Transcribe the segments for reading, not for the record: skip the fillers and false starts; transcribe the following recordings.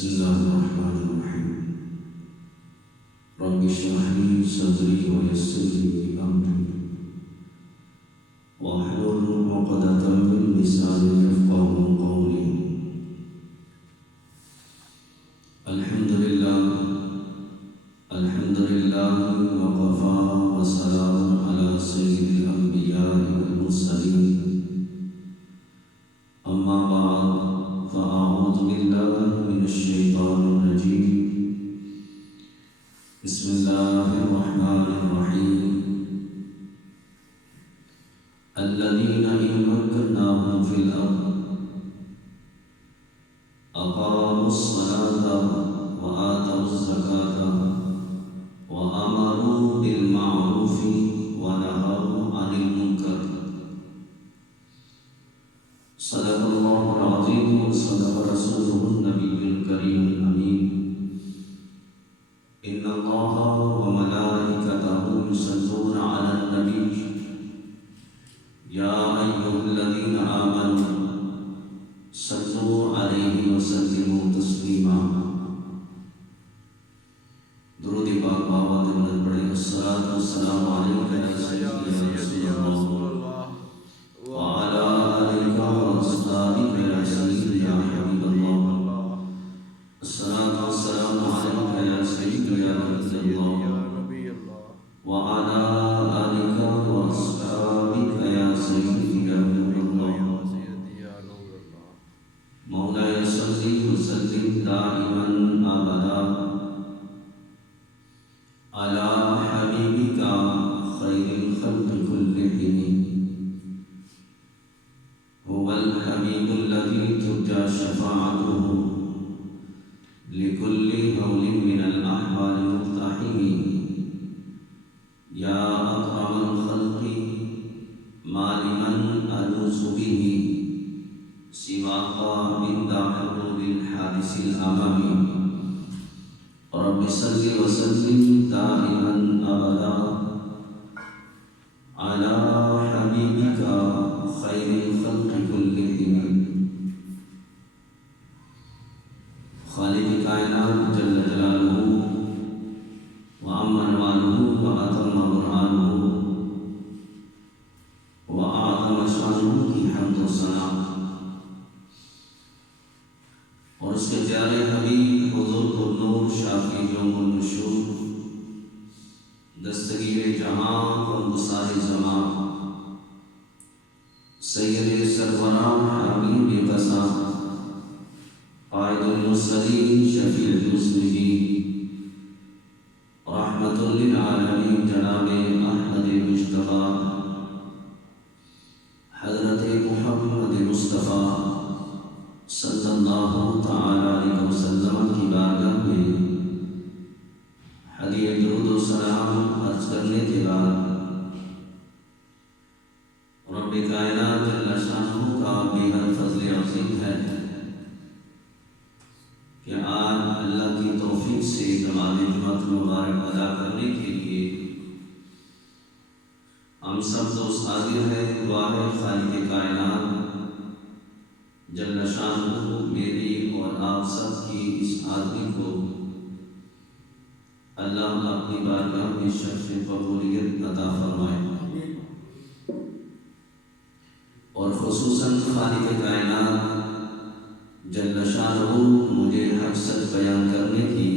بسم الله الرحمن الرحيم رب اشرح لي صدري ويسر لي أمري واحلل عقدة من لساني يفقهوا قولي الحمد لله وكفى وسلام على سيد الأنبياء والمرسلين أما بعد فأعوذ بالله من الشيطان الرجيم بسم الله الرحمن الرحيم الذين إن مكناهم في الأرض أقاموا الصلاة وآتوا الزكاة وأمروا بالمعروف ونهوا عن المنكر صدق الله العظيم وصدق رسوله النبي الكريم الأمين إن الله وملائكته يصلون على النبي يا أيها الذين آمنوا صلوا عليه وسلموا تسليما درود پاک بابا دن پڑھیں الصلاة والسلام علیکہ یا سیدی یا رسول اللہ وعلى آلك وأصحابك يا سيدي يا حبيب الله الصلاة والسلام عليك يا سيدي يا نبي الله وعلى آلك وأصحابك يا سيدي يا نبي الله مولاي صل وسلم دائما أبدا على حبيبك خير الخلق كلهم هو الحبيب الذي ترجى شفاعته لكل هول من الأحوال مقتحم يا أكرم الخلق ما لمن ألوذ به سواك عند حلول الحادث الأمام رب صل وسلم دائما أبدا على حبيبك خير الخلق كلهم خالق کائنات جل جلالہ وعمر والہ واتم برہانہ واعظم شانہ کی حمد و ثنا اور اس کے پیارے حبیب حضور النور شافی یوم النشور دستگیر جہاں و زمان سید سروران حبیب قصا قائد المرسلین شفیع المذنبین رحمت للعالمین جناب احمد مجتبی حضرت محمد مصطفیٰ صلی اللہ تعالی علیہ وسلم کی بارگاہ میں ہدیہ درود و سلام عرض کرنے کے بعد رب کائنات جل شانہ کا بے حد فضل عظیم ہے کہ آج اللہ کی توفیق سے نماز جمعۃ مبارک ادا کرنے کے لیے ہم سب دوست حاضر ہیں. دعا ہے خالق کائنات جل شانہ میری اور آپ سب کی اس آدمی کو اللہ اپنی بارگاہ میں شرف قبولیت عطا فرمائے اور خصوصاً خالق کائنات جل شانہ مجھے حق سچ بیان کرنے کی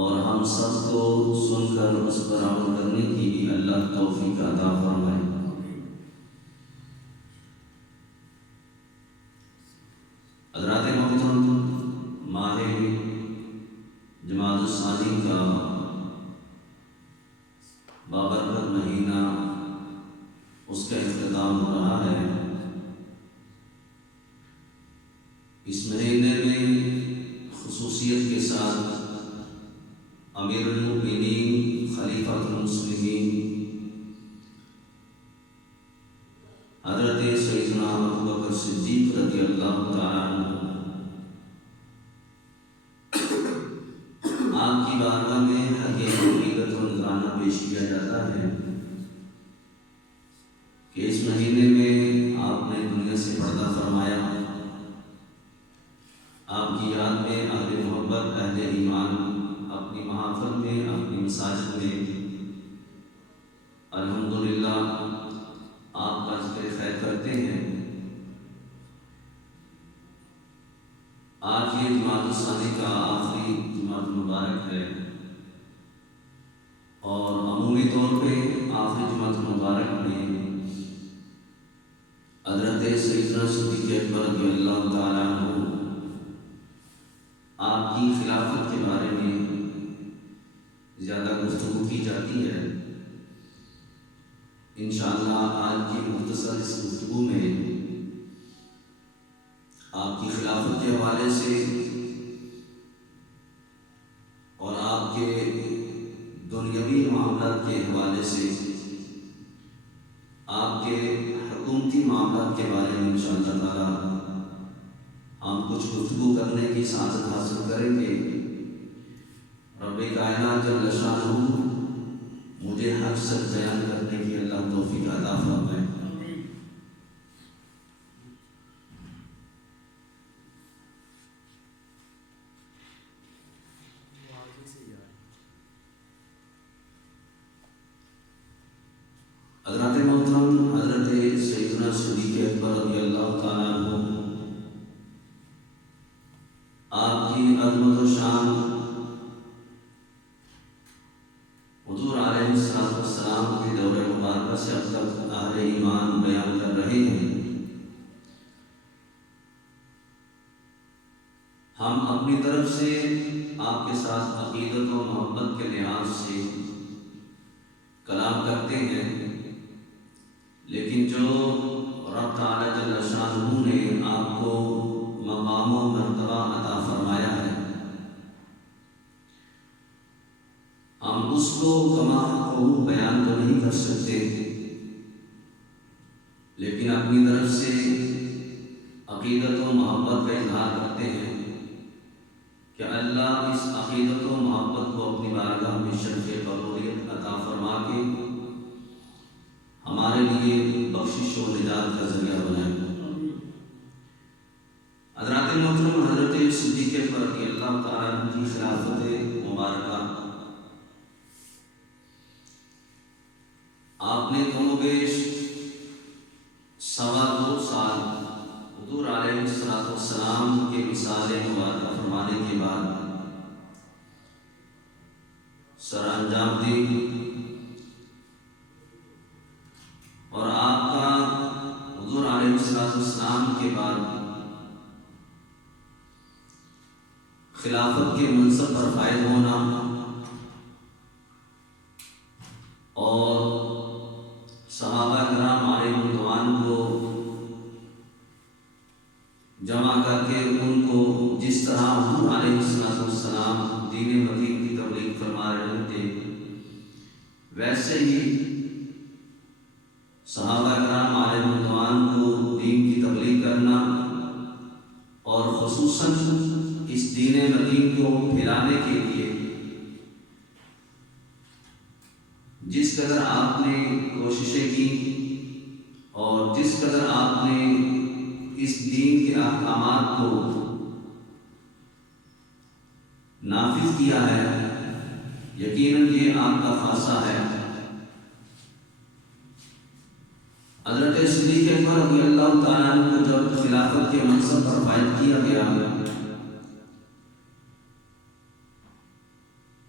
اور ہم سب کو سن کر اس پر عمل کرنے کی بھی اللہ توفیق عطا فرمائے. حضرات محترم، ماہ جمادی الثانی کا بابرکت مہینہ اس کا اختتام ہو رہا ہے. اس مہینے میں خصوصیت کے ساتھ امیر المؤمنین خلیفہ المسلمین حضرت سیدنا ابوبکر صدیق رضی اللہ تعالیٰ عنہ آپ کی بارگاہ میں حقیقت عقیدت و نذرانہ پیش کیا جاتا ہے کہ اس مہینے میں آپ نے دنیا سے پردہ فرمایا. آپ مساجد میں الحمدللہ آپ کا ذکر خیر کرتے ہیں۔ آج یہ جماعت الثانی کا آخری جماعت مبارک ہے اور عمومی طور پہ آخری جماعت مبارک میں حضرت سیدنا صدیق اکبر رضی اللہ تعالیٰ عنہ آپ کی خلافت کے بارے میں زیادہ گفتگو کی جاتی ہے۔ انشاءاللہ آج کی مختصر اس گفتگو میں آپ کی خلافت کے حوالے سے اور آپ کے دنیاوی معاملات کے حوالے سے، آپ کے حکومتی معاملات کے بارے میں انشاءاللہ تعالی ہم کچھ گفتگو کرنے کی سعادت حاصل کریں گے۔ رب کائنات جل شانہ مجھے حق سچ بیان کرنے کی اللہ توفیق عطا فرمائے۔ حضرت محترم حضرت سیدنا صدیق اکبر رضی اللہ تعالیٰ عنہ آپ کی عظمت و شان حضور علیہ السلام کے دور مبارکہ سے اب تک اہل ایمان بیان کر رہے ہیں۔ ہم اپنی طرف سے آپ کے ساتھ عقیدت و محبت کے لحاظ سے کلام کرتے ہیں، لیکن جو رب تعالی جل شانہ نے آپ کو مقام و مرتبہ عطا فرمایا ہے، ہم اس کو کما حقہ بیان تو نہیں کر سکتے، لیکن اپنی طرف سے عقیدت و محبت کا اظہار کرتے ہیں کہ اللہ اس عقیدت و محبت کو اپنی بارگاہ میں شرف قبولیت عطا فرما کے ہمارے لیے بخشش و نجات کا ذریعہ بنائے۔ حضرات محترم حضرت صدیق اکبر رضی اللہ تعالیٰ عنہ کی خلافت مبارکہ آپ نے کم و بیش 2.25 سال حضور علیہ السلام کے مثال مبارکہ فرمانے کے بعد سر انجام دی، اور آپ کا حضور علیہ السلام کے بعد خلافت کے منصب پر فائز ہونا اور صحابہ کرام علیہ رضوان کو جمع کر کے ان کو جس طرح حضور علیہ السلام دین متین کی تبلیغ فرما رہے تھے، ویسے ہی صحابہ کرام علیہ رضوان کو دین کی تبلیغ کرنا اور خصوصاً اس دین متین کو پھیلانے کے لیے جس قدر آپ نے کوششیں کی اور جس قدر آپ نے اس دین کے احکامات کو نافذ کیا ہے، یقیناً یہ آپ کا خاصہ ہے۔ حضرت صدیق اکبر رضی اللہ تعالیٰ عنہ کو جب خلافت کے منصب پر فائز کیا گیا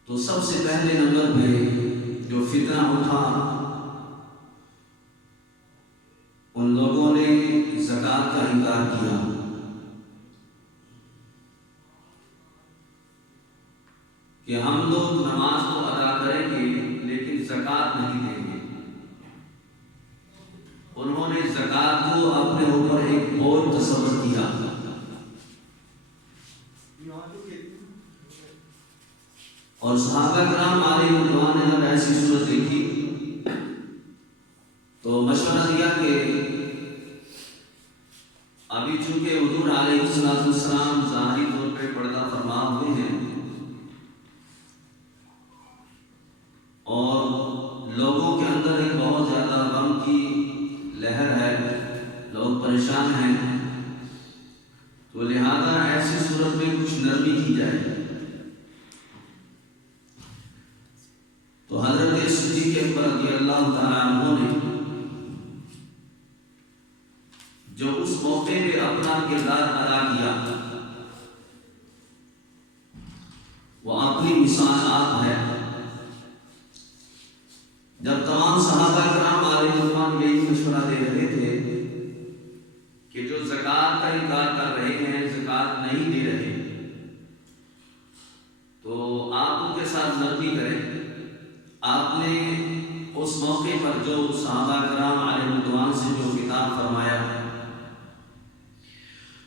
تو سب سے پہلے نمبر پہ جو فتنہ اٹھا، ان لوگوں نے زکوٰۃ کا انکار کیا۔ کہ ہم لوگ نماز تو ادا کریں گے لیکن زکوٰۃ نہیں دیں گے۔ انہوں نے زکوٰۃ کو اپنے اوپر ایک بوجھ تصور کیا، اور صحابہ کرام علیہ رضوان نے جب ایسی صورت دیکھی تو مشورہ دیا کہ ابھی چونکہ حضور علیہ السلام ظاہری طور پہ پردہ فرما ہوئے ہیں اور لوگوں کے اندر ایک بہت زیادہ غم کی لہر ہے، لوگ پریشان ہیں، تو لہذا ایسی صورت میں کچھ نرمی کی جائے۔ جو اس موقع پہ اپنا کردار ادا کیا وہ اپنی مثال آپ ہے. جب تمام صحابہ کرام علیہ رضوان یہی مشورہ دے رہے تھے کہ جو زکوٰۃ کا انکار کر رہے ہیں، زکوٰۃ نہیں دے رہے، تو آپ ان کے ساتھ نرمی کریں. آپ نے اس موقع پر جو صحابہ کرام علیہ رضوان سے جو خطاب فرمایا،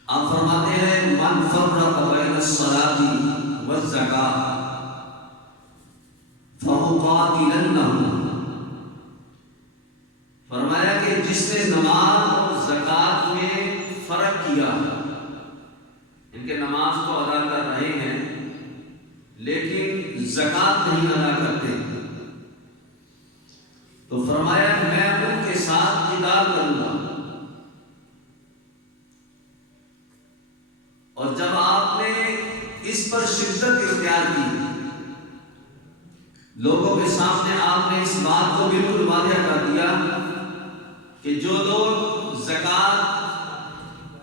آپ فرماتے ہیں من فرق بین الصلاۃ والزکاۃ فَأُقَاتِلَنَّهُ. فرمایا کہ جس نے نماز اور زکوٰۃ میں فرق کیا، ان کے نماز کو ادا کر رہے ہیں لیکن زکوٰۃ نہیں ادا کرتے، تو فرمایا میں ان کے ساتھ قتال کروں گا. اور جب آپ نے اس پر شدت اختیار کی، لوگوں کے سامنے آپ نے اس بات کو بالکل واضح کر دیا کہ جو لوگ زکوٰۃ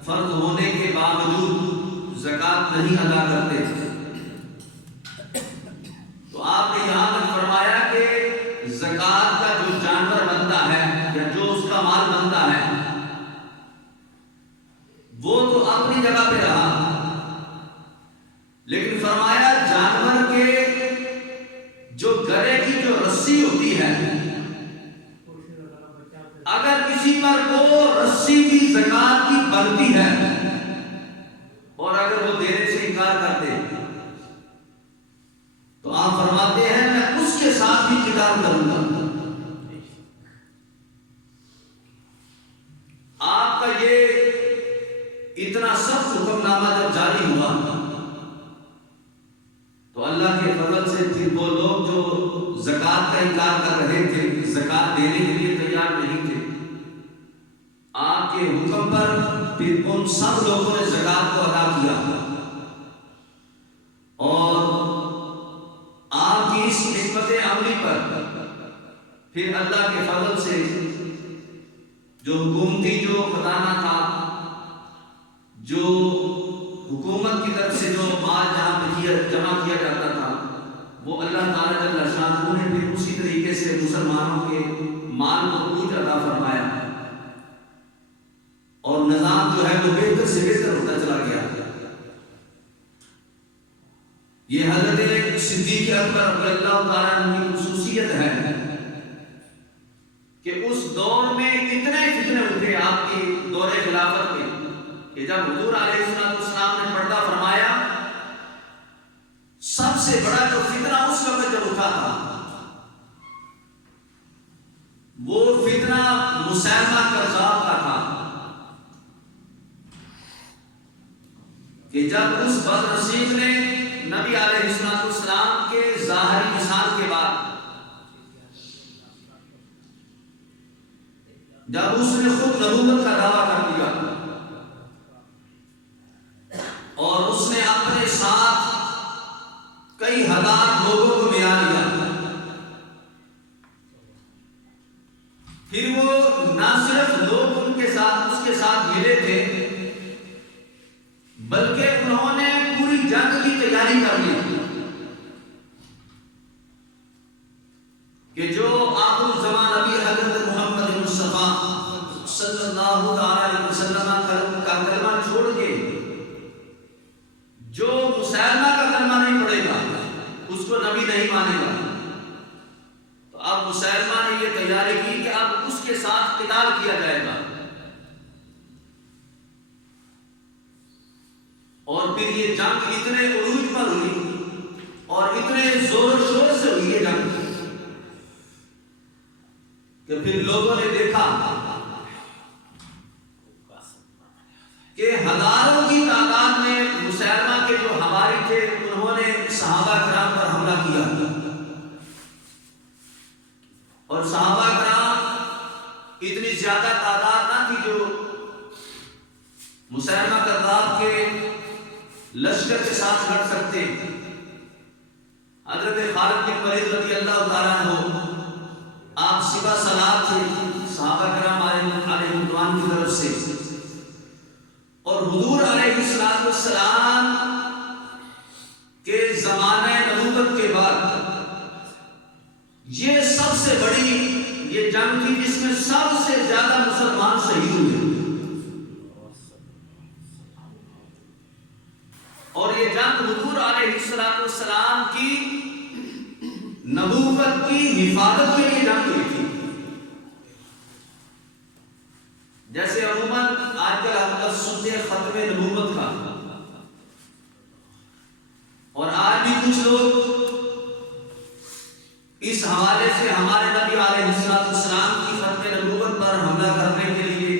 فرض ہونے کے باوجود زکوٰۃ نہیں ادا کرتے، تو آپ نے یہاں تک فرمایا کہ زکوٰۃ کا جو جانور بنتا ہے یا جو اس کا مال بنتا ہے وہ تو اپنی جگہ پہ رہا، لیکن فرمایا جانور کے جو گلے کی جو رسی ہوتی ہے، اگر کسی پر وہ رسی کی زکوٰۃ کی بنتی ہے اور اگر وہ دینے سے انکار کرتے، تو آپ فرماتے ہیں میں اس کے ساتھ بھی قتال کروں گا. آپ کا یہ اتنا سخت حکم نامہ جب جاری ہوا تو اللہ کے فضل سے پھر وہ لوگ جو زکوٰۃ کا انکار کر رہے تھے، زکوٰۃ دینے کے لیے تیار نہیں تھے، آپ کے حکم پر پھر ان سب لوگوں نے زکوٰۃ کو ادا کیا. اور آپ کی اس حکمت عملی پر پھر اللہ کے فضل سے جو حکومتی جو خزانہ تھا، جو حکومت کی طرف سے جو مال جہاں پہ جمع کیا جاتا تھا، وہ اللہ تعالیٰ جل شانہ نے پھر اسی طریقے سے مسلمانوں کے مال کو عروج عطا فرمایا اور نظام جو ہے وہ بہتر سے بہتر ہوتا چلا گیا. یہ حضرت صدیق اکبر رضی اللہ تعالیٰ عنہ کی خصوصیت ہے کہ اس دور میں اتنے فتنے اٹھے آپ کی دور خلافت میں کہ جب حضور علیہ السلام نے پردہ فرمایا، سب سے بڑا جو فتنہ اس وقت جب اٹھا تھا وہ فتنہ مسیلمہ کذاب کا تھا کہ جب اس بدنصیب نے نبی علیہ السلام کے ظاہری نشان کے بعد جب اس نے خود نبوت کا دعویٰ کر دیا اور اس نے اپنے ساتھ کئی ہزار لوگوں کو ملا لیا، پھر وہ نہ صرف لوگ ان کے ساتھ اس کے ساتھ ملے تھے بلکہ انہوں نے پوری جنگ کی تیاری کر لی کہ جو آخر الزمان نبی حضرت محمد مصطفیٰ صلی اللہ علیہ وسلم کا کلمہ چھوڑ کے جو مسلمہ کا کلمہ نہیں پڑھے گا اس کو نبی نہیں مانے گا. تو اب مسلمہ نے یہ تیاری کی کہ اب اس کے ساتھ قتال کیا جائے گا، اور پھر یہ جنگ اتنے عروج پر ہوئی اور اتنے زور و شور سے ہوئی یہ جنگ کہ پھر لوگوں نے دیکھا کہ ہزاروں کی تعداد میں مسلمہ کے جو حواری تھے انہوں نے صحابہ کرام پر حملہ کیا، اور صحابہ کرام اتنی زیادہ تعداد نہ تھی جو مسلمہ کذاب کے لشکر کے ساتھ لڑ سکتے. حضرت خالد بن ولید رضی اللہ تعالیٰ عنہ آپ سپہ سالار تھے صحابہ کرام علیہ رضوان کی طرف سے، حفاظت کے لیے جنگ ہوئی تھی. جیسے عموماً آج کل ہم لفظ سنتے ہیں ختم نبوت کا، اور آج بھی کچھ لوگ اس حوالے سے ہمارے نبی علیہ السلام کی ختم نبوت پر حملہ کرنے کے لیے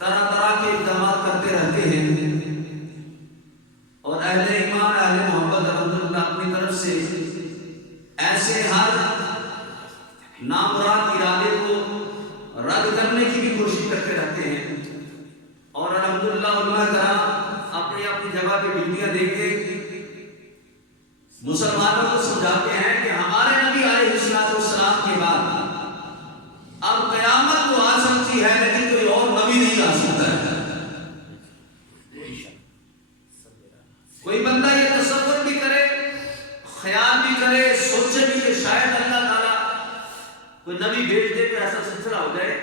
طرح طرح کے اقدامات کرتے رہتے ہیں، اور اہل ایمان اہل محبت الحمدللہ اپنی طرف سے ایسے ہر نامراد ارادے کو رد کرنے کی بھی کوشش کرتے رہتے ہیں. اور الحمدللہ علماء کرام اپنی اپنی جگہ پہ ڈیوٹیاں دے کے مسلمانوں کو سمجھاتے ہیں کہ ہمارے نبی علیہ السلام کے بعد اب قیامت تو آ سکتی ہے لیکن کوئی اور نبی نہیں آ سکتا ہے. کوئی بندہ یہ تصور بھی کرے، خیال بھی کرے، سوچے بھی کہ شاید اللہ تعالیٰ کوئی نبی بھیج دے کہ ایسا سلسلہ ہو جائے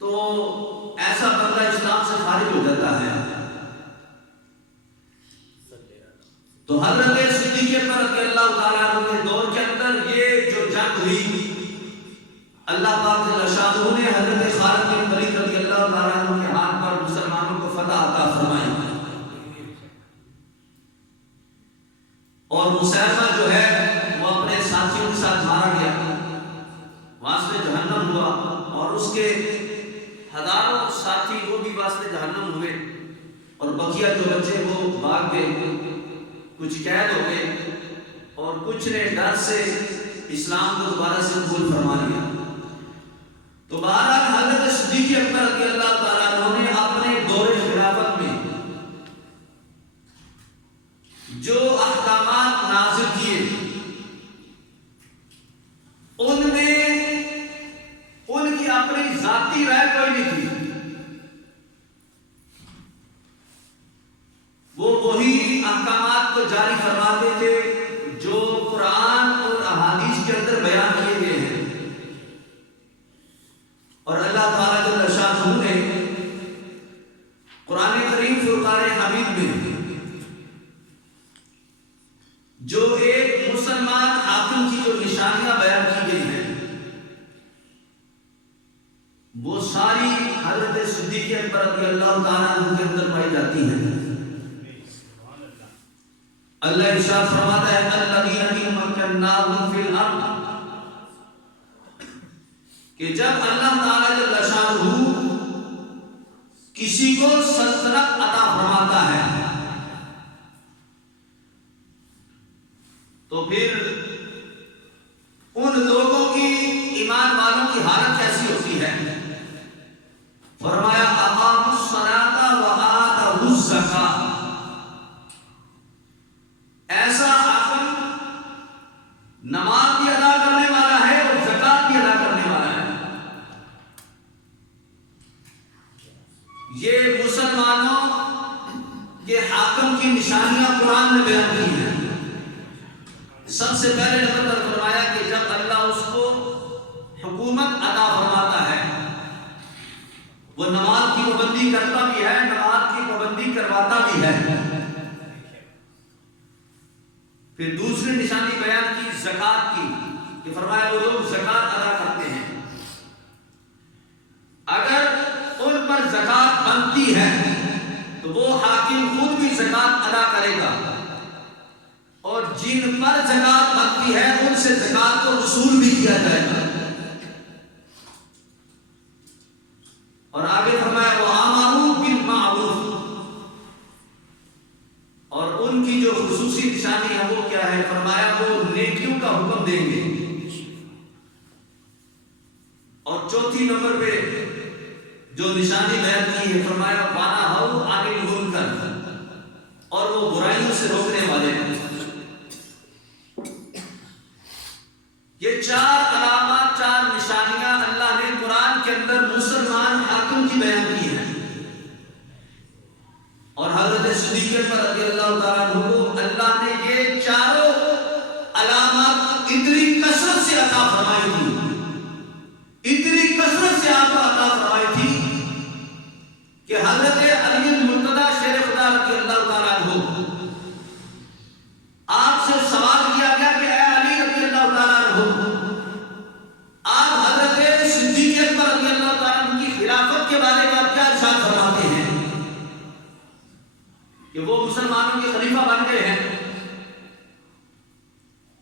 تو ایسا بندہ اسلام سے خارج ہو جاتا ہے. تو حضرت صدیق اکبر رضی اللہ تعالیٰ عنہ کے دور کے اندر یہ جو جنگ ہوئی، اللہ پاک جل شانہ نے حضرت خالد بن ولید رضی اللہ تعالیٰ عنہ کے ہاتھ پر مسلمانوں کو فتح عطا فرمائی. اور مسیلمہ جو ہے وہ اپنے ساتھیوں کے ساتھ مارا گیا، واسطے جہنم ہوا، اور اس کے ہزاروں ساتھی وہ بھی واسطے جہنم ہوئے، اور بقیہ جو بچے وہ بھاگ گئے، کچھ قید ہو گئے، اور کچھ نے ڈر سے اسلام کو دوبارہ سے قبول فرما لیا. تو بہرحال حضرت صدیق اکبر رضی اللہ تعالیٰ عنہ نے اپنے دور خلافت میں جو احکامات نازل کیے ان میں ان کی اپنی ذاتی رائے کوئی نہیں تھی. وہ وہی احکامات کو جاری فرماتے تھے جو قرآن اور احادیث کے اندر بیان کیے گئے ہیں. اور اللہ تعالیٰ جل شانہ نے قرآن کریم فرقان حمید میں جو ایک مسلمان حاکم کی جو نشانیاں بیان کی گئی ہیں وہ ساری حضرت صدیق اکبر رضی اللہ تعالیٰ عنہ کے اندر پائی جاتی ہیں. اللہ ارشاد فرماتا ہے الذین مکناہم فی الارض، کہ جب اللہ تعالیٰ جل شانہ کسی کو سلطنت عطا فرماتا ہے تو پھر ان لوگوں کی، ایمان والوں کی حالت کیسی ہوتی ہے؟ فرمایا اقاموا الصلاۃ وآتوا الزکاۃ. ایسا حاکم نماز بھی ادا کرنے والا ہے اور زکات بھی ادا کرنے والا ہے. یہ مسلمانوں کے حاکم کی نشانیاں قرآن نے بیان کی ہیں. سب سے پہلے نمبر پر فرمایا کہ جب اللہ اس کو حکومت عطا فرماتا ہے وہ نماز کی پابندی کرتا بھی ہے، نماز کی پابندی کرواتا بھی ہے. پھر دوسری نشانی بیان کی زکات کی کہ فرمایا وہ لوگ زکات ادا کرتے ہیں. اگر ان پر زکات بنتی ہے تو وہ حاکم خود بھی زکات ادا کرے گا، اور جن پر زکات بنتی ہے ان سے زکات کو وصول بھی کیا جائے گا. اور آگے فرمایا وَآمَرُوا بِالْمَعْرُوفِ، اور ان کی جو خصوصی نشانی ہے وہ کیا ہے؟ فرمایا وہ نیکیوں کا حکم دیں گے. اور چوتھی نمبر پہ جو نشانی بیان کی ہے فرمایا وَنَهَوْا عَنِ الْمُنکَرِ، اور وہ برائیوں سے روکنے والے ہیں. یہ چار علامات، چار نشانیاں اللہ نے قرآن کے اندر مسلمان حاکم کی بیان کی ہیں. اور حضرت صدیق اکبر رضی اللہ تعالیٰ عنہ کو اللہ نے یہ چاروں علامات اتنی کثرت سے عطا فرمائی تھی، اتنی کثرت سے آپ کو عطا فرمائی تھی کہ حضرت علی المرتضیٰ شیر خدا رضی اللہ تعالیٰ عنہ آپ سے سوال کیا گیا کہ اے علی رضی اللہ تعالیٰ مسلمانوں کے خلیفہ بن گئے ہیں،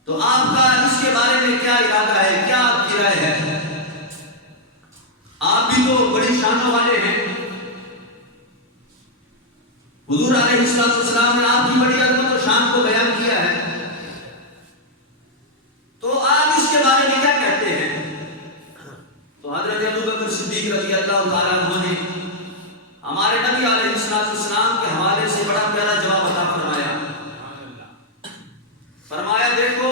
تو آپ کا اس کے بارے میں کیا ارادہ ہے، کیا آپ کی رائے ہے؟ آپ بھی تو بڑی شانوں والے ہیں، حضور علیہ السلام نے آپ کی بڑی عظمت و شان کو بیان کیا ہے، تو آپ اس کے بارے میں کیا کہتے ہیں؟ تو حضرت ابوبکر صدیق رضی اللہ تعالیٰ عنہ نے ہمارے نبی علیہ السلام کے حوالے سے بڑا پیارا جواب عطا فرمایا۔ فرمایا دیکھو،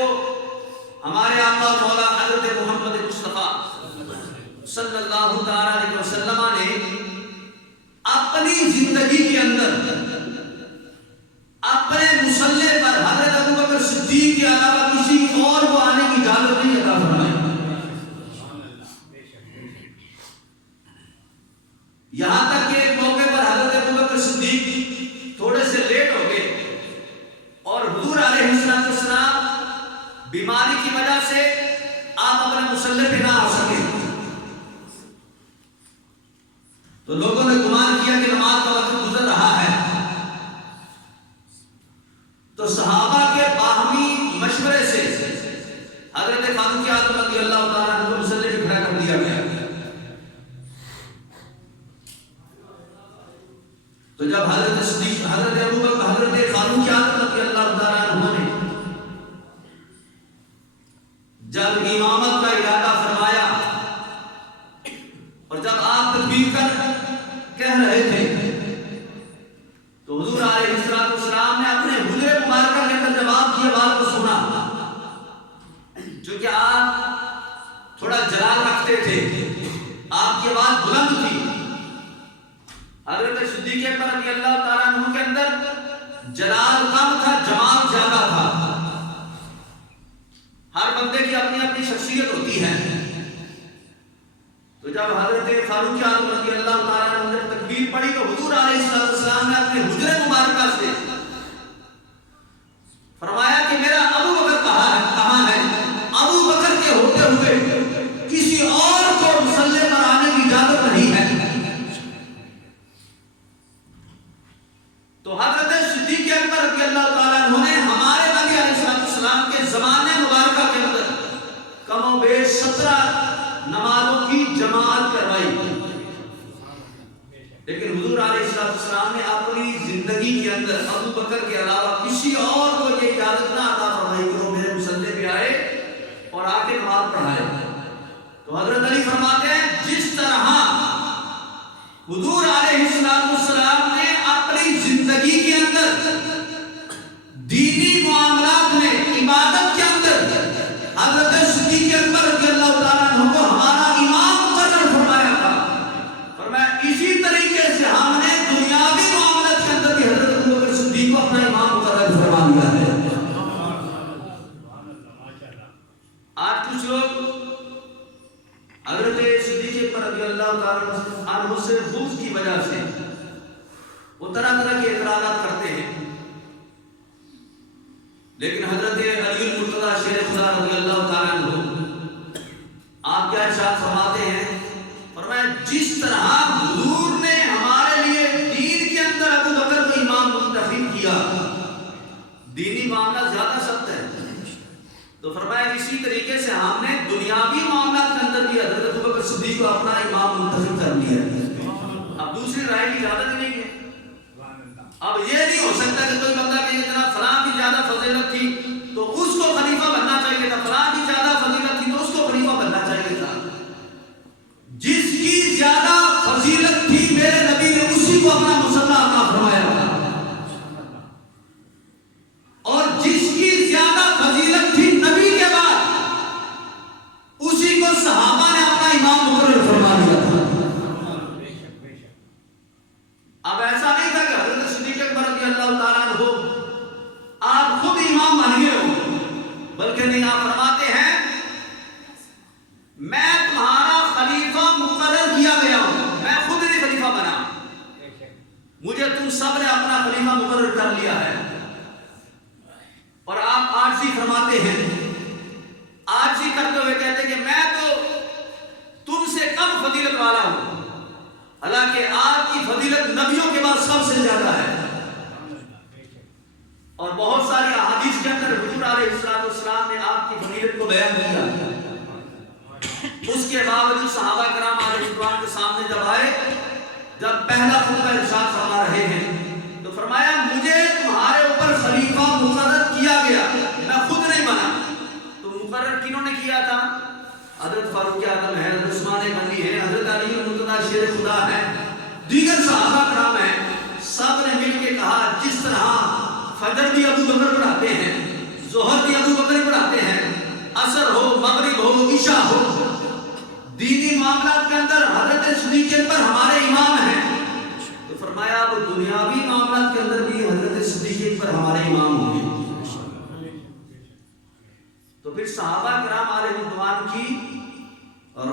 ہمارے آقا و مولا حضرت محمد مصطفیٰ صلی اللہ تعالیٰ علیہ وسلم نے اپنی زندگی کے اندر اپنے مصلی پر حضرت ابوبکر صدیق کے علاوہ کسی اور کو آنے کی اجازت نہیں عطا فرمائی۔ یہاں تک کہ ایک موقع پر حضرت ابوبکر صدیق تھوڑے سے لیٹ ہو گئے اور حضور علیہ السلام بیماری کی وجہ سے آپ اپنے مصلی پہ نہ آ سکے، تو لوگوں نے گمان کیا کہ نماز کا وقت گزر رہا ہے، تو صحابہ کے باہمی مشورے سے حضرت فاروق اعظم رضی اللہ تعالیٰ عنہ کو مصلی پہ کھڑا کر دیا گیا۔ تو جب حضرت ابوبکر حضرت فاروق اعظم رضی اللہ تعالیٰ عنہ نے جب امامت کا ارادہ فرمایا اور جب آپ تکبیر کہہ رہے تھے، تو حضور علیہ السلام نے اپنے حجرے مبارکہ کے اندر جب آپ کی آواز کو سنا، چونکہ آپ تھوڑا جلال رکھتے تھے، آپ کی آواز بلند تھی، حضرت صدیق اکبر رضی اللہ تعالیٰ عنہ کے اندر جلال کم تھا، جمال زیادہ تھا۔ ہر بندے کی اپنی اپنی شخصیت ہوتی ہے، تو جب حضرت فاروق اعظم رضی اللہ تعالیٰ عنہ نے تکبیر پڑھی تو حضور علیہ السلام نے اپنے حجرے مبارکہ سے فرمایا کہ میرا ابو بکر کہاں ہے؟ ابو بکر کے ہوتے ہوئے کسی اور کو مصلی پر آنے کی اجازت نہیں ہے۔ تو حضرت صدیق اکبر رضی اللہ تعالیٰ عنہ نے ہمارے نبی علیہ السلام کے زمانے مبارکہ کے اندر کم و بیش 17 نمازوں کی جماعت کروائی، لیکن حضور علیہ السلام نے اپنی زندگی کے اندر ابو بکر کے علاوہ کسی اور کو یہ اجازت نہ عطا فرمائی کہ وہ میرے مصلی پہ آئے اور آ کے نماز پڑھائے۔ تو حضرت علی فرماتے ہیں جس طرح حضور علیہ السلام نے اپنی زندگی کے اندر دینی معاملات میں عبادت کے اندر حضرت صدیق اکبر رضی اللہ تعالیٰ عنہ کو ہمارا امام مقرر فرمایا تھا، فرمایا اسی طریقے سے ہم نے دنیاوی معاملات کے اندر بھی حضرت ابوبکر صدیق کو اپنا امام مقرر فرما دیا ہے۔ آج کچھ لوگ حضرت صدیق اکبر رضی اللہ تعالیٰ عنہ سے بغض کی وجہ سے وہ طرح طرح کے اعتراضات کرتے ہیں، لیکن حضرت علی المرتضیٰ شیر خدا رضی اللہ تعالیٰ عنہ آپ کیا ارشاد فرماتے ہیں؟ فرمایا جس طرح حضور نے ہمارے لیے دین کے اندر ابو بکر کو امام منتخب کیا، دینی معاملہ زیادہ سخت ہے، تو فرمایا اسی طریقے سے ہم نے دنیاوی معاملات کے اندر بھی حضرت ابوبکر صدیق کو اپنا امام منتخب کر لیا ہے۔ اب دوسری رائے کی اجازت نہیں ہے۔ اب یہ نہیں ہو سکتا کہ کوئی بندہ کہ اتنا فلاں کی زیادہ فضیلت تھی تو اس کو خلیفہ بننا چاہیے تھا، فلاں کی زیادہ فضیلت تھی تو اس کو خلیفہ بننا چاہیے تھا۔ جس کی زیادہ فضیلت تھی میرے نبی نے اسی کو اپنا مصلی عطا فرمایا، اور جس کی زیادہ فضیلت تھی نبی کے بعد اسی کو صحابہ نے اپنا امام مقرر فرما دیا تھا۔ اب ایسا نہیں تھا کہ حضرت صدیق اکبر رضی اللہ تعالیٰ عنہ آپ خود امام بن گئے ہو، بلکہ نہیں، آپ فرماتے ہیں میں تمہارا خلیفہ مقرر کیا گیا ہوں، میں خود نہیں خلیفہ بنا، مجھے تم سب نے اپنا خلیفہ مقرر کر لیا ہے۔ اور آپ عاجزی فرماتے ہیں، عاجزی کرتے ہوئے کہتے ہیں کہ میں تو تم سے کم فضیلت والا ہوں، حالانکہ آپ کی فضیلت نبیوں کے بعد سب سے زیادہ ہے۔ کو بیان کیا. اس کے باوجود صحابہ کرام علیہ رضوان کے سامنے جب آئے, جب پہلا خطبہ ارشاد فرما رہے ہیں تو فرمایا مجھے تمہارے اوپر خلیفہ مقرر کیا گیا, میں خود نہیں بنا. تو مقرر کنہوں نے کیا تھا؟ حضرت فاروق اعظم ہے, حضرت عثمان غنی ہے, حضرت علی مرتضی شیر خدا ہے, دیگر صحابہ کرام ہیں. سب نے مل کے کہا جس طرح فجر بھی ابو بکر پڑھاتے ہیں, ظہر بھی ابو بکر پڑھاتے ہیں, عصر ہو, مغرب ہو, عشاء ہو, دینی معاملات کے اندر حضرت صدیق اکبر ہمارے امام ہیں. تو فرمایا اب دنیاوی معاملات کے اندر بھی حضرت صدیق اکبر ہمارے امام ہوں گے. تو پھر صحابہ کرام علیہ رضوان کی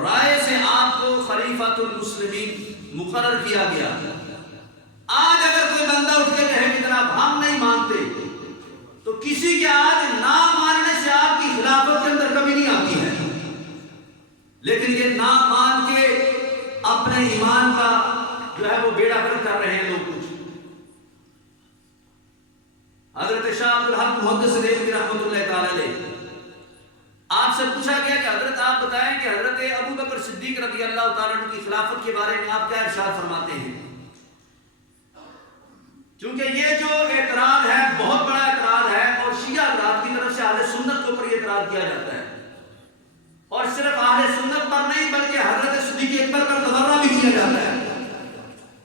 رائے سے آپ کو خلیفۃ المسلمین مقرر کیا گیا. آج اگر کوئی بندہ اٹھ کے کہے کہ جناب ہم نہیں مانتے, تو کسی کے آج نہ ماننے سے آپ کی خلافت کے اندر کمی نہیں آتی ہے, لیکن یہ نہ مان کے اپنے ایمان کا جو ہے وہ بیڑا گرک کر رہے ہیں لوگ کچھ. حضرت شاہ عبدالحق محدث دہلوی رحمۃ اللہ تعالی علیہ, آپ سے پوچھا گیا کہ حضرت آپ بتائیں کہ حضرت ابو بکر صدیق رضی اللہ تعالیٰ عنہ کی خلافت کے بارے میں آپ کیا ارشاد فرماتے ہیں؟ کیونکہ یہ جو اعتراض ہے بہت بڑا اعتراض ہے, اور شیعہ حضرات کی طرف سے اہل سنت کے اوپر یہ اعتراض کیا جاتا ہے, اور صرف اہل سنت پر نہیں بلکہ حضرت صدیق اکبر پر تبرہ بھی کیا جاتا ہے,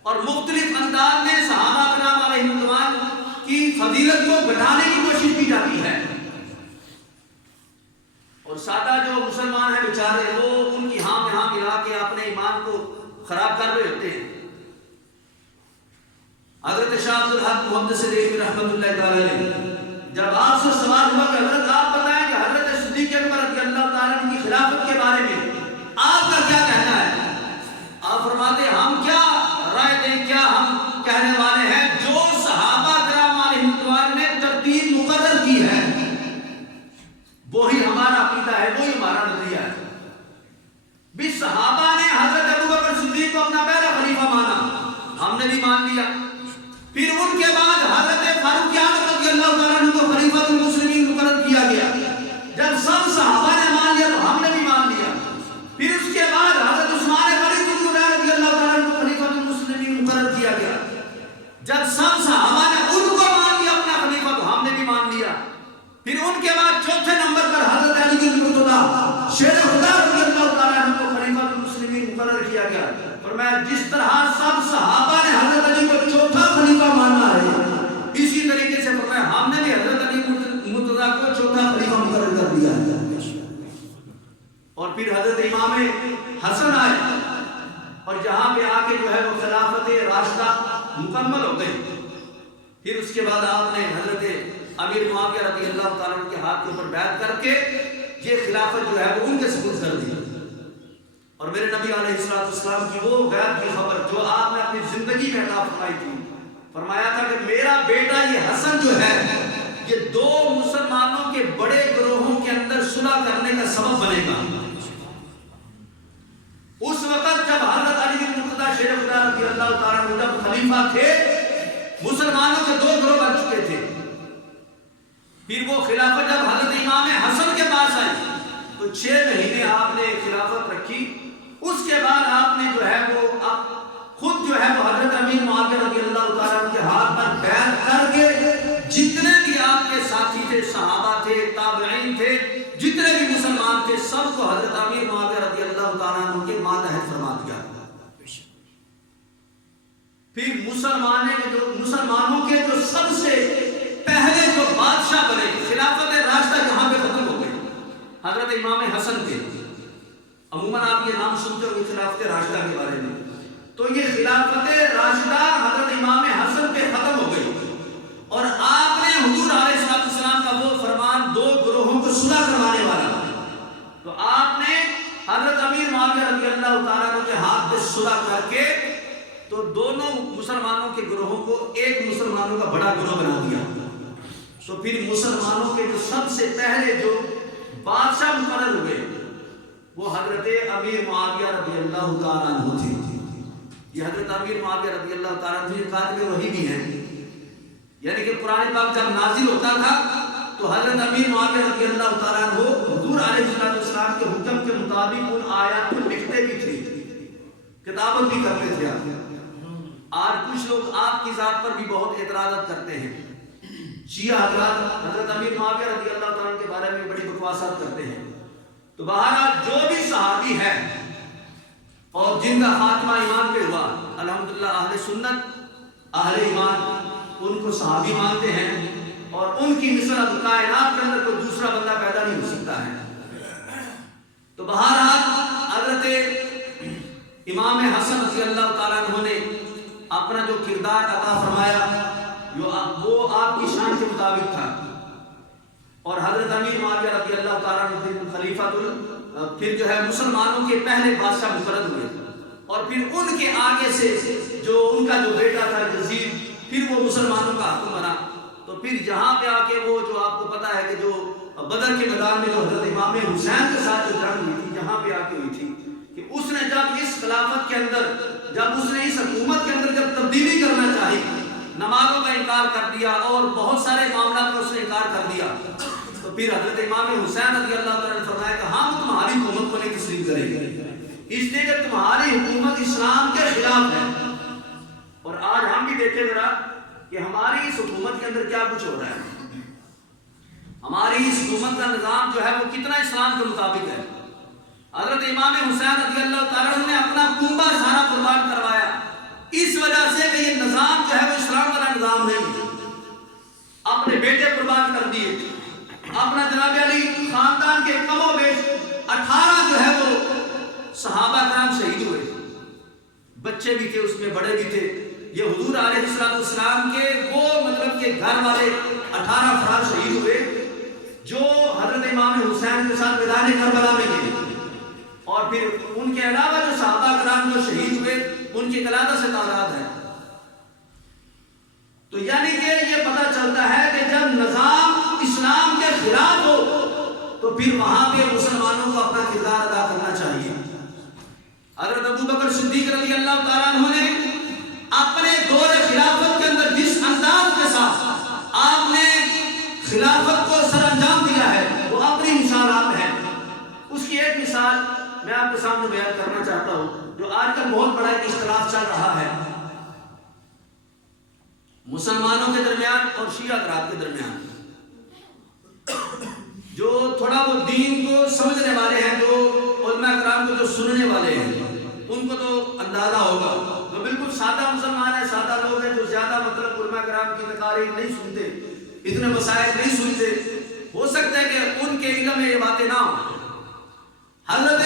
اور مختلف انداز میں صحابہ کرام علیہ رضوان کی فضیلت کو بٹھانے کی کوشش کی جاتی ہے. اور سادہ جو مسلمان ہیں بیچارے, وہ ان کی ہاں میں ہاں ملا کے اپنے ایمان کو خراب کر رہے ہوتے ہیں. حضرت شاہ عبدالحق محدث دہلوی رحمۃ اللہ تعالی علیہ, جب آپ سے سوال ہوا کہ حضرت آپ بتائیں کہ حضرت صدیق اکبر رضی اللہ تعالیٰ عنہ کی خلافت کے بارے میں آپ کا کیا کہنا ہے؟ آپ فرماتے ہیں ہم کیا رائے دیں, کیا ہم کہنے والے ہیں, جو صحابہ کرام علیہ رضوان نے ترتیب مقرر کی ہے وہی ہمارا عقیدہ ہے, وہی ہمارا نظریہ ہے. بھی صحابہ نے حضرت ابو بکر صدیق کو اپنا پہلا خلیفہ مانا, ہم نے بھی مان لیا. پھر ان کے بعد حضرت فاروق اعظم رضی اللہ تعالیٰ عنہ کو خلیفۃ المسلمین مقرر کیا گیا. جب سب صحابہ نے مان لیا تو ہم نے بھی مان لیا. پھر اس کے بعد حضرت عثمان غنی رضی اللہ تعالیٰ عنہ کو خلیفۃ المسلمین مقرر کیا گیا. جب سب صحابہ نے ان کو مان لیا اپنا خلیفہ تو ہم نے بھی مان لیا. پھر ان کے بعد چوتھے نمبر پر حضرت علی مرتضی شیر خدا رضی اللہ تعالیٰ عنہ کو خلیفۃ المسلمین مقرر کیا گیا. فرمایا جس طرح سب صحابہ نے حضرت علی کو چوتھا خلیفہ مانا ہے, اسی طریقے سے فرمایا ہم نے بھی حضرت علی مرتضی کو چوتھا خلیفہ مقرر کر دیا ہے. اور پھر حضرت امام حسن آئے, اور جہاں پہ آ کے جو ہے وہ خلافت راشدہ مکمل ہو گئی. پھر اس کے بعد آپ نے حضرت امیر معاویہ رضی اللہ تعالیٰ عنہ کے ہاتھ کے اوپر بیعت کر کے یہ خلافت جو ہے وہ ان کے سپرد کر دی. اور میرے نبی علیہ السلام کی وہ غیب کی خبر جو آپ نے اپنی زندگی میں عطا فرمائی تھی, فرمایا تھا کہ میرا بیٹا یہ حسن جو ہے یہ دو مسلمانوں کے بڑے گروہوں کے اندر صلح کرنے کا سبب بنے گا. اس وقت جب حضرت علی مرتضی شیر خدا رضی اللہ تعالیٰ عنہ جب خلیفہ تھے, مسلمانوں کے دو گروہ بن چکے تھے. پھر وہ خلافت جب حضرت امام حسن کے پاس آئی تو 6 مہینے آپ نے خلافت رکھی. اس کے بعد آپ نے جو ہے وہ خود جو ہے وہ حضرت امیر معاویہ رضی اللہ تعالیٰ عنہ کے ہاتھ پر بیعت کر کے جتنے بھی آپ کے ساتھی تھے, صحابہ تھے, تابعین تھے, جتنے بھی مسلمان تھے, سب کو حضرت امیر معاویہ رضی اللہ تعالیٰ عنہ کے ماتحت فرما دیا. پھر مسلمانوں کے جو سب سے پہلے جو بادشاہ بنے, خلافت راشدہ جہاں پہ ختم ہو گئی حضرت امام حسن کے. عموماً آپ یہ نام سنتے ہو خلافت راشدہ کے بارے میں, تو یہ خلافت راشدہ حضرت امام حسن پہ ختم ہو گئی. اور آپ نے حضور علیہ السلام کا وہ فرمان دو گروہوں کو صلح کروانے والا, تو آپ نے حضرت امیر معاویہ رضی اللہ تعالیٰ عنہ کے ہاتھ پہ صلح کر کے تو دونوں مسلمانوں کے گروہوں کو ایک مسلمانوں کا بڑا گروہ بنا دیا. تو پھر مسلمانوں کے جو سب سے پہلے جو بادشاہ مقرر ہوئے وہ حضرت امیر معاویہ رضی اللہ تعالیٰ عنہ تھے. یہ حضرت امیر معاویہ رضی اللہ تعالیٰ عنہ قاتل وحی بھی ہیں, یعنی کہ قرآن پاک جب نازل ہوتا تھا تو حضرت امیر معاویہ رضی اللہ تعالیٰ عنہ حضور علیہ السلام کے حکم کے مطابق ان آیات کو لکھتے بھی تھے، کتابت بھی کرتے تھے۔ آج کچھ لوگ آپ کی ذات پر بھی بہت اعتراضات کرتے ہیں، شیعہ حضرات حضرت امیر معاویہ رضی اللہ تعالیٰ عنہ کے بارے میں بڑی بکواسات کرتے ہیں۔ تو بہرحال جو بھی صحابی ہے اور جن کا خاتمہ ایمان پہ ہوا، الحمدللہ اہل سنت اہل ایمان ان کو صحابی مانتے ہیں، اور ان کی مثل اب کائنات کے اندر کوئی دوسرا بندہ پیدا نہیں ہو سکتا ہے۔ تو بہرحال حضرت امام حسن رضی اللہ تعالیٰ عنہ نے اپنا جو کردار عطا فرمایا وہ آپ کی شان کے مطابق تھا، اور حضرت امیر معاویہ رضی اللہ تعالیٰ عنہ خلیفہ پھر جو ہے مسلمانوں کے پہلے بادشاہ مقرر ہوئے، اور پھر ان کے آگے سے جو ان کا جو بیٹا تھا یزید پھر وہ مسلمانوں کا حکم بنا۔ تو پھر جہاں پہ آ کے وہ جو آپ کو پتا ہے کہ جو بدر کے میدان میں جو حضرت امام حسین کے ساتھ جو جنگ ہوئی تھی، جہاں پہ آ کے ہوئی تھی کہ اس نے جب اس خلافت کے اندر، جب اس نے اس حکومت کے اندر جب تبدیلی کرنا چاہی، نمازوں کا انکار کر دیا اور بہت سارے معاملات کا اس نے انکار کر دیا، تو پھر حضرت امام حسین رضی اللہ تعالیٰ نے فرمایا کہ ہم تمہاری حکومت کو نہیں تسلیم کریں گے، اس لیے کہ تمہاری حکومت اسلام کے خلاف ہے۔ اور آج ہم بھی دیکھیں ذرا کہ ہماری اس حکومت کے اندر کیا کچھ ہو رہا ہے، ہماری اس حکومت کا نظام جو ہے وہ کتنا اسلام کے مطابق ہے۔ حضرت امام حسین رضی اللہ تعالیٰ نے اپنا کنبہ سارا قربان کروایا اس وجہ سے کہ یہ نظام جو ہے وہ اسلام والا نظام نہیں، اپنے بیٹے قربان کر دیے، اپنا جناب علی خاندان کے کم و بیش 18 جو ہے وہ صحابہ کرام شہید ہوئے، بچے بھی تھے اس میں، بڑے بھی تھے۔ یہ حضور علیہ السلام کے وہ مطلب کہ گھر والے 18 افراد شہید ہوئے جو حضرت امام حسین کے ساتھ میدان کربلا میں گئے، اور پھر ان کے علاوہ جو صحابہ کرام جو شہید ہوئے ان کی قلادہ سے تعداد ہے۔ تو یعنی کہ یہ پتہ چلتا ہے کہ جب نظام اسلام کے خلاف ہو تو پھر وہاں پہ مسلمانوں کو اپنا کردار ادا کرنا چاہیے۔ حضرت ابو بکر صدیق رضی اللہ تعالیٰ عنہ نے اپنے دور خلافت کے اندر جس انداز کے ساتھ آپ نے خلافت کو سر انجام دیا ہے وہ اپنی مثالات ہیں۔ اس کی ایک مثال میں آپ کے سامنے بیان کرنا چاہتا ہوں، جو آج کل بہت بڑا ایک اختلاف چل رہا ہے مسلمانوں کے درمیان اور شیعہ حضرات کے درمیان۔ جو تھوڑا وہ دین کو سمجھنے والے ہیں، جو علماء کرام کو جو سننے والے ہیں، ان کو تو اندازہ ہوگا، جو بالکل سادہ مسلمان ہیں، سادہ لوگ ہیں، جو زیادہ مطلب علماء کرام کی تقاریر نہیں سنتے، اتنے مسائل نہیں سنتے، ہو سکتا ہے کہ ان کے علم میں یہ باتیں نہ ہوں۔ حضرت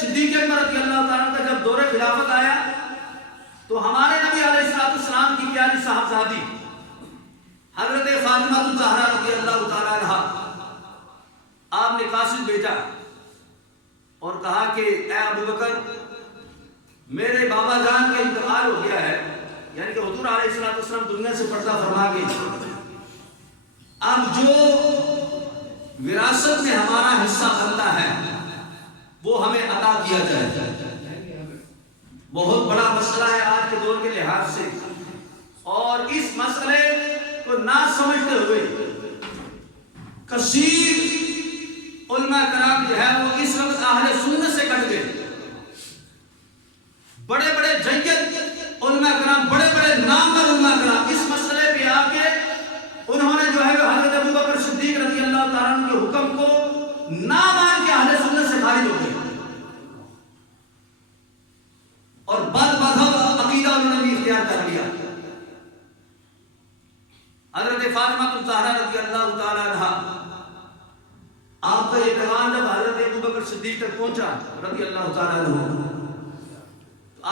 صدیق اکبر رضی اللہ تعالیٰ کا جب دور خلافت آیا تو ہمارے نبی علیہ السلام کی پیاری صاحبزادی حضرت فاطمہ الزہرا رضی اللہ تعالیٰ عنہا، آپ نے قاصد بھیجا اور کہا کہ اے ابو بکر، میرے بابا جان کا انتقال ہو گیا ہے، یعنی کہ حضور علیہ السلام دنیا سے پردہ فرما گئے، اب جو وراثت میں ہمارا حصہ بنتا ہے وہ ہمیں عطا کیا جائے۔ بہت بڑا مسئلہ ہے آج کے دور کے لحاظ سے، اور اس مسئلے کو نہ سمجھتے ہوئے کثیر علماء کرام جو ہے وہ اس وقت اہل سنت سے کٹ گئے۔ بڑے بڑے جید علماء کرام، بڑے بڑے نامور علماء کرام اس مسئلے پہ آ کے انہوں نے جو ہے حضرت ابو بکر صدیق رضی اللہ تعالیٰ عنہ کے حکم کو نہ مان کے اہل سنت سے خارج ہو گئے، اور بد مذہب عقیدہ انہوں نے بھی اختیار کر لیا۔ حضرت فاطمہ الزہرا رضی اللہ تعالیٰ عنہا، آپ کا یہ پیغام جب حضرت ابو بکر صدیق تک پہنچا رضی اللہ تعالیٰ عنہ،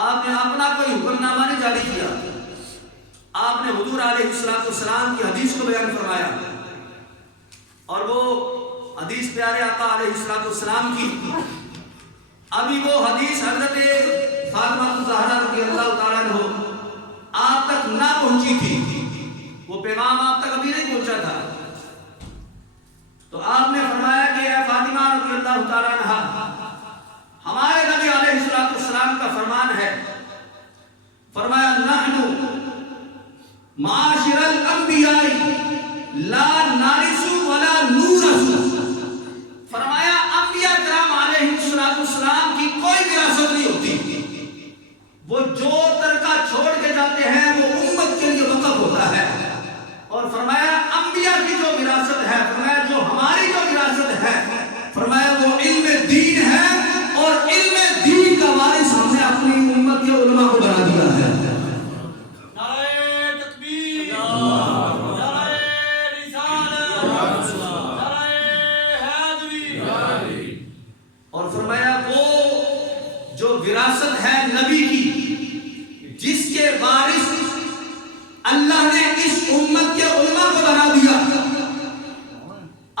آپ نے اپنا کوئی حکم نامہ نہیں جاری کیا، آپ نے حضور علیہ السلام کی حدیث کو بیان فرمایا، اور وہ حدیث پیارے آقا علیہ السلام کی، ابھی وہ حدیث حضرت فاطمہ الزہرا رضی اللہ تعالیٰ عنہ آپ تک نہ پہنچی تھی، وہ پیغام آپ تک ابھی نہیں پہنچا تھا، تو آپ نے فرمایا کہ اے فاطمہ رضی اللہ تعالیٰ عنہ، ہمارے نبی علیہ السلام کا فرمان ہے، فرمایا نحن معاشر الانبیاء لا نارث ولا وہ جو ترکہ چھوڑ کے جاتے ہیں وہ امت کے لیے وقف ہوتا ہے. اور فرمایا انبیاء کی جو وراثت ہے، فرمایا جو ہماری جو وراثت ہے، فرمایا وہ علم دین ہے، اور علم دین کا وارث ہم نے اپنی امت کے علماء کو بنا دیا ہے. اور فرمایا وہ جو وراثت ہے نبی کی، جس کے وارث اللہ نے اس امت کے علماء کو بنا دیا،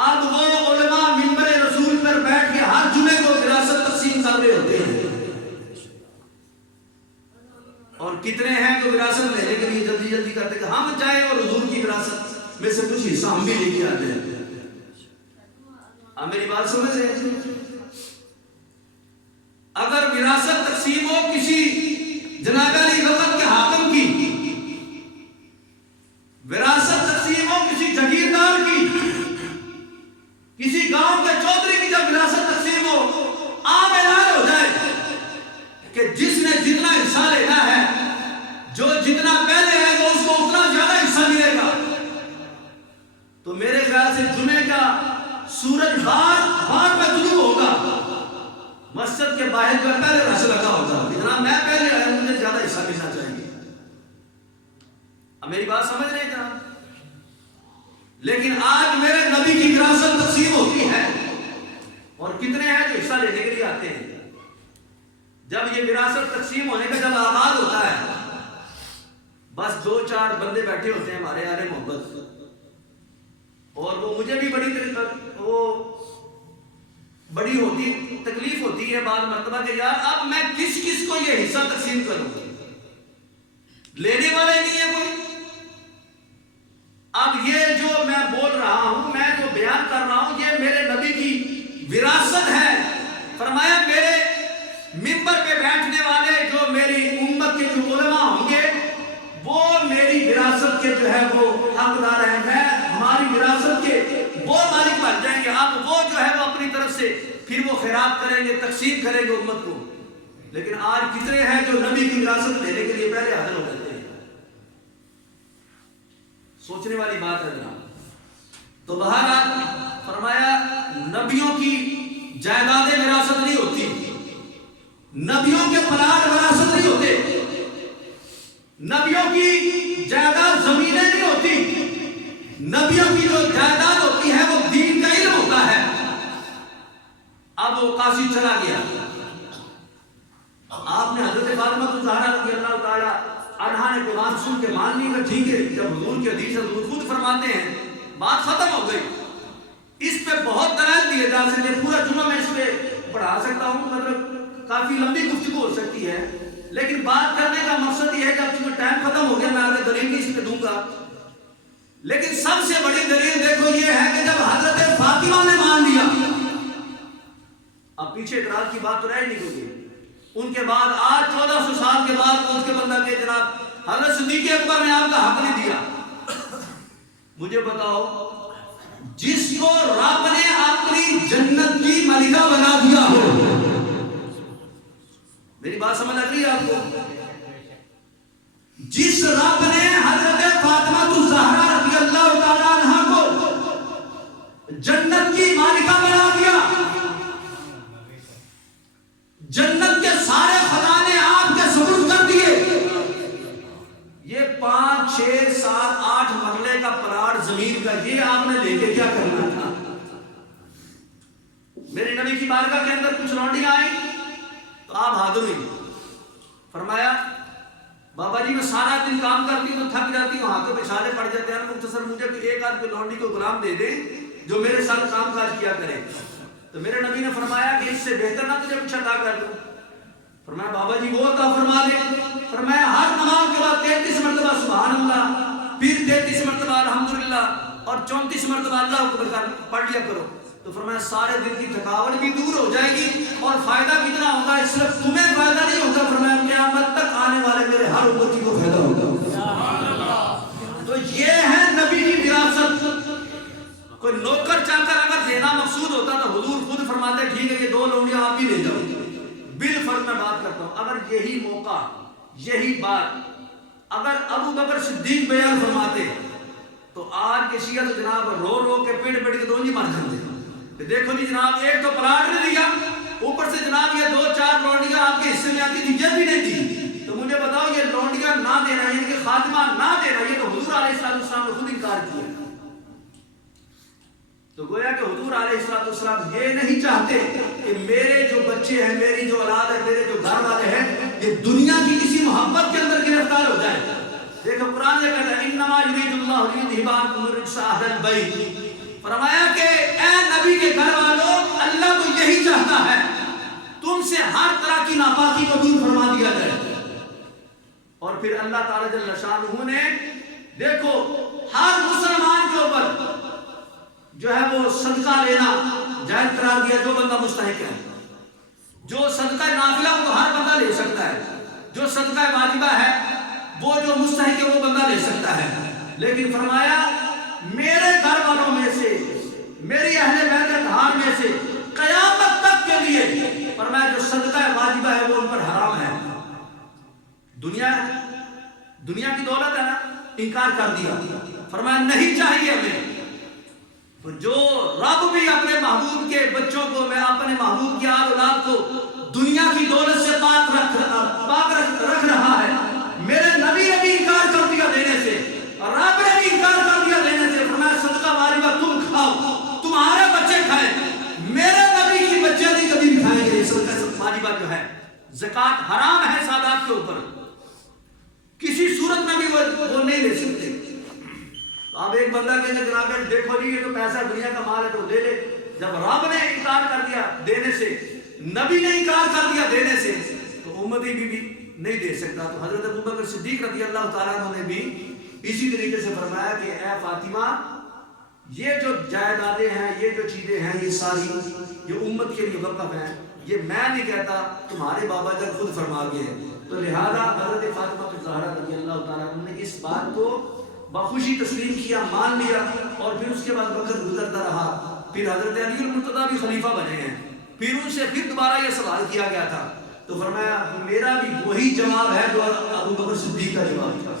اب وہ علماء منبر رسول پر بیٹھ کے ہر جمعے کو وراثت تقسیم کر رہے ہوتے ہیں. اور کتنے ہیں جو وراثت لینے کے لیے جلدی جلدی کرتے کہ ہم جائیں اور حضور کی وراثت میں سے کچھ حصہ ہم بھی لے کے آتے ہیں. آپ میری بات سمجھ رہے ہیں؟ اگر وراثت تقسیم ہو کسی جناب علی وقت کے حاکم کی، وراثت تقسیم ہو کسی جگیردار کی، کسی گاؤں کے چودھری کی، جب وراثت تقسیم ہو عام اعلان ہو جائے کہ جس نے جتنا حصہ لینا ہے، جو جتنا پہلے ہے وہ اس کو اتنا زیادہ حصہ ملے گا، تو میرے خیال سے جمعے کا سورج بعد میں طلوع ہوگا، مسجد کے باہر جو پہلے رش لگا ہوگا کہ جناب میں پہلے آیا، مجھے زیادہ حصہ ملنا چاہیے. اب میری بات سمجھ رہے ہیں جناب؟ لیکن آج میرے نبی کی وراثت تقسیم ہوتی ہے، اور کتنے ہیں جو حصہ لینے کے لیے آتے ہیں. جب یہ وراثت تقسیم ہونے کا جب آغاز ہوتا ہے، بس 2-4 بندے بیٹھے ہوتے ہیں ہمارے یار محبت، اور وہ مجھے بھی بڑی ہوتی تکلیف ہوتی ہے بعض مرتبہ کہ یار اب میں کس کو یہ حصہ تقسیم کروں، لینے والے نہیں ہے کوئی. اب یہ جو میں بول رہا ہوں، میں جو بیان کر رہا ہوں، یہ میرے نبی کی وراثت ہے. فرمایا میرے منبر پہ بیٹھنے والے جو میری امت کے جو علماء ہوں گے، وہ میری وراثت کے جو ہے وہ حقدار ہیں. میں ہماری وراثت کے وہ مالک بن جائیں گے. اب وہ جو ہے وہ اپنی طرف سے پھر وہ خیرات کریں گے، تقسیم کریں گے امت کو. لیکن آج کتنے ہیں جو نبی کی وراثت لینے کے لیے پہلے حاضر ہو جاتے ہیں؟ سوچنے والی بات ہے جناب. تو بہرحال فرمایا نبیوں کی جائیدادیں وراثت نہیں ہوتی، نبیوں کے پلاٹ وراثت نہیں ہوتے، نبیوں کی جائیداد زمینیں نہیں ہوتی. نبیوں کی جو جائیداد ہوتی ہے وہ دین کا علم ہوتا ہے. اب وہ کاشی چلا گیا، آپ نے حضرت فاطمہ الزہرا رضی اللہ تعالی عنہا نے قرآن سن کے مان لی کہ ٹھیک ہے. جب حضور کی حدیث حضور خود فرماتے ہیں بات ختم ہو گئی. اس پہ بہت دلائل دیے جا سکتے ہیں، پورا جمعہ میں اس پہ پڑھا سکتا ہوں، مطلب کافی لمبی گفتگو ہو سکتی ہے، لیکن بات کرنے کا مقصد یہ ہے کہ اب چونکہ ٹائم ختم ہو گیا میں آگے دلیل نہیں اس پہ دوں گا. لیکن سب سے بڑی دلیل دیکھو یہ ہے کہ جب حضرت فاطمہ نے مان لیا، اب پیچھے اعتراض کی بات تو رہ نہیں ہوگی. ان کے بعد آج 1400 سال کے بعد اس کے بندہ کے جناب حضرت صدیق اکبر نے آپ کا حق نہیں دیا. مجھے بتاؤ، جس کو رب نے اپنی جنت کی ملکہ بنا دیا ہو، میری بات سمجھ آ رہی ہے آپ کو؟ جس رب نے حضرت فاطمہ الزہرا رضی اللہ تعالی عنہا کو جنت کی مالکہ بنا دیا، جنت کے سارے خزانے آپ کے سپرد کر دیے، یہ 5 6 7 8 مرلے کا پلاٹ زمین کا، یہ آپ نے لے کے کیا کرنا تھا؟ میرے نبی کی بارگاہ کے اندر کچھ لونڈیاں آئی تو آپ حاضر ہوئی. فرمایا بابا جی میں سارا دن کام کرتی ہوں تو تھک جاتی ہوں، ہاتھوں پہ چھالے پڑ جاتے ہیں، مختصر مجھے ایک آدھ لونڈی کو غلام دے دیں جو میرے ساتھ کام کاج کیا کرے. تو میرے نبی نے فرمایا کہ اس سے بہتر نہ تجھے کچھ عطا کر دوں. فرمایا بابا جی وہ عطا فرما دے. فرمایا ہر نماز کے بعد 33 مرتبہ سبحان اللہ، پھر 33 مرتبہ الحمدللہ، اور 34 مرتبہ اللہ اکبر پڑھ لیا کرو. تو فرمایا سارے دن کی تھکاوٹ بھی دور ہو جائے گی، اور فائدہ کتنا ہوگا؟ اس صرف تمہیں فائدہ نہیں ہوگا، فرمایا قیامت تک آنے والے میرے ہر امتی کو فائدہ ہوگا. تو یہ ہے نبی کی وراثت. کوئی نوکر چاکر اگر دینا مقصود ہوتا تو حضور خود فرماتے ٹھیک ہے یہ 2 لونڈیاں آپ بھی لے جاؤ. بالفرض میں بات کرتا ہوں، اگر یہی موقع یہی بات اگر ابو بکر صدیق بیان فرماتے تو آج کے شیعہ تو جناب رو رو کے پیڑ پیڑ کے دونوں مر جاتے کہ دیکھو جی جناب ایک تو پلاٹ نہیں دیا، اوپر سے جناب یہ 2-4 لونڈیاں آپ کے حصے میں آتی تھی یہ بھی نہیں دی، تو مجھے بتاؤ یہ لونڈیاں نہ دینا یعنی کہ خاتمہ نہ دینا یہ تو حضور علیہ السلام نے خود انکار کیا۔ تو گویا کہ حضور علیہ السلام یہ نہیں چاہتے کہ میرے جو بچے ہیں، میری جو اولاد ہے، میرے جو گھر والے ہیں یہ دنیا کی کسی محبت کے اندر گرفتار ہو جائے۔ دیکھو قرآن نے کہا ہے انما یرید اللہ لیذھب عنکم الرجس اہل البیت، فرمایا کہ اے نبی کے گھر والوں اللہ تو یہی چاہتا ہے تم سے ہر طرح کی ناپاکی کو دور فرما دیا جائے۔ اور پھر اللہ تعالی جل شانہ نے دیکھو ہر مسلمان کے اوپر جو ہے وہ صدقہ لینا جائز قرار دیا، جو بندہ مستحق ہے۔ جو صدقہ نافلہ وہ ہر بندہ لے سکتا ہے، جو صدقہ واجبہ ہے وہ جو مستحق ہے وہ بندہ لے سکتا ہے، لیکن فرمایا میرے گھر والوں میں سے، میری اہل بیت اطہار میں سے قیامت تک کے لیے فرمایا جو صدقہ واجبہ ہے وہ ان پر حرام ہے۔ دنیا کی دولت ہے نا، انکار کر دیا، فرمایا نہیں چاہیے ہمیں۔ تو جو رب بھی اپنے محبوب کے بچوں کو، میں اپنے محبوب کی آل اولاد کو دنیا کی دولت سے پاک رکھ رہا ہے، میرے نبی نے بھی انکار کر دیا دینے سے، اور رب نے بھی انکار کر دیا دینے سے، فرمایا صدقہ واجبہ تم کھاؤ، تمہارے بچے کھائیں، میرے نبی کی بچے نہیں کبھی بھی کھائیں گے۔ صدقہ واجبہ جو ہے زکوٰۃ حرام ہے سادات کے اوپر، کسی صورت میں بھی وہ نہیں لے سکتے۔ اب ایک بندہ کہتے جناب دیکھو جی یہ تو پیسہ دنیا کا مال ہے تو دے لے، جب رب نے انکار کر دیا دینے سے، نبی نے انکار کر دیا دینے سے، تو امتی بھی نہیں دے سکتا۔ تو حضرت ابوبکر صدیق رضی اللہ تعالیٰ عنہ نے بھی اسی طریقے سے فرمایا کہ اے فاطمہ یہ جو جائیدادیں ہیں، یہ جو چیزیں ہیں، یہ ساری یہ امت کے لیے وقف ہیں، یہ میں نہیں کہتا، تمہارے بابا جب خود فرما گئے۔ تو لہذا حضرت فاطمہ الزہرا رضی اللہ تعالیٰ عنہ نے اس بات کو بخوشی تسلیم کیا، مان لیا، اور پھر اس کے بعد وقت گزرتا رہا، پھر حضرت علی المرتضیٰ بھی خلیفہ بنے ہیں، پھر ان سے پھر دوبارہ یہ سوال کیا گیا تھا، تو فرمایا میرا بھی وہی جواب ہے جو ابو بکر صدیق کا جواب تھا،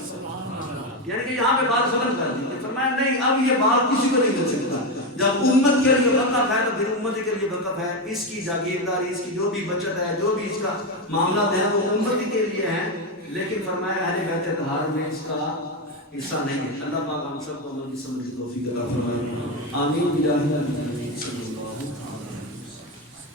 یعنی کہ یہاں پہ بات ختم کر دی۔ فرمایا نہیں اب یہ بات کسی کو نہیں مل سکتا، جب امت کے لیے وقف ہے تو پھر امت کے لیے وقف ہے، اس کی جاگیرداری، اس کی جو بھی بچت ہے، جو بھی اس کا معاملات ہے وہ امت کے لیے ہیں، لیکن فرمایا اہل بیت اطہار میں اس کا حصہ نہیں ہے۔ اللہ پاک ہم سب کو عمل کی سمجھ توفیق عطا فرمائے، آمین۔